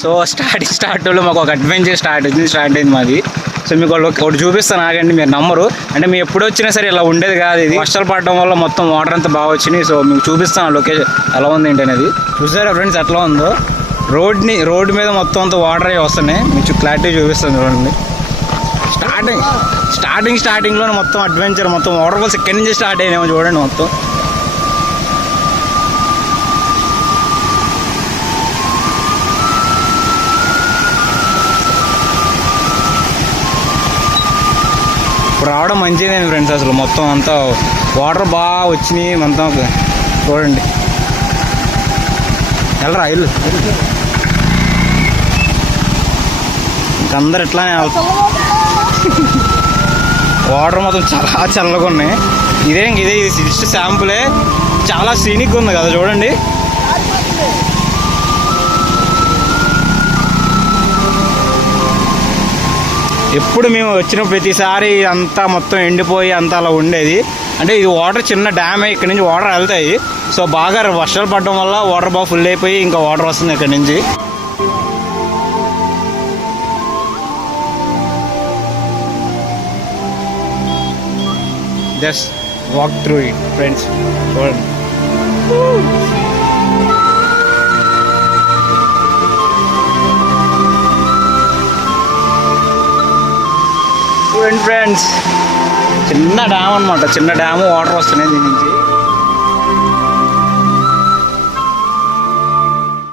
So స్టార్ట్లో మాకు ఒక adventure start అయింది మాది. సో మీకు ఒకటి చూపిస్తాను ఆగండి, మీరు నమ్మరు. అంటే మేము ఎప్పుడు వచ్చినా సరే ఇలా ఉండేది కాదు. ఇది వర్షాలు పడడం వల్ల మొత్తం వాటర్ అంతా బాగా వచ్చినాయి. సో మీకు చూపిస్తాను లొకేషన్ ఎలా ఉంది ఏంటి అనేది. చూసారా ఫ్రెండ్స్ ఎట్లా ఉందో, రోడ్డు మీద మొత్తం అంతా వాటర్ అవి వస్తున్నాయి. మీకు క్లారిటీ చూపిస్తాను చూడండి. స్టార్టింగ్లోనే మొత్తం అడ్వెంచర్, మొత్తం వాటర్ ఫాల్స్ ఇక్కడి నుంచి స్టార్ట్ అయినామో చూడండి. మొత్తం ఇప్పుడు రావడం మంచిదే ఫ్రెండ్స్. అసలు మొత్తం అంతా వాటర్ బాగా వచ్చినాయి. మొత్తం చూడండి. వెళ్ళరా ఇల్లు ఇంకందరు ఇట్లానే వాటర్ మొత్తం చాలా చల్లగా ఉన్నాయి. ఇది జస్ట్ శాంపులే, చాలా సీనిక్గా ఉంది కదా చూడండి. ఎప్పుడు మేము వచ్చిన ప్రతిసారి అంతా మొత్తం ఎండిపోయి అంతా అలా ఉండేది. అంటే ఇది వాటర్ చిన్న డ్యామే, ఇక్కడ నుంచి వాటర్ వెళ్తాయి. సో బాగా వర్షాలు పడడం వల్ల వాటర్ బాగా ఫుల్ అయిపోయి ఇంకా వాటర్ వస్తుంది ఇక్కడ నుంచి. Just walk through it friends. చూడండి ఫ్రెండ్స్, చిన్న డ్యామ్ అనమాట. చిన్న డ్యాము వాటర్ వస్తున్నాయి దీని నుంచి.